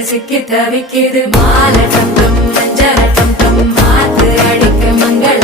சிக்கி தவிக்குது மாலை டம் டம் மஞ்சள டம் டம் மாத்து அடிக்க மங்கள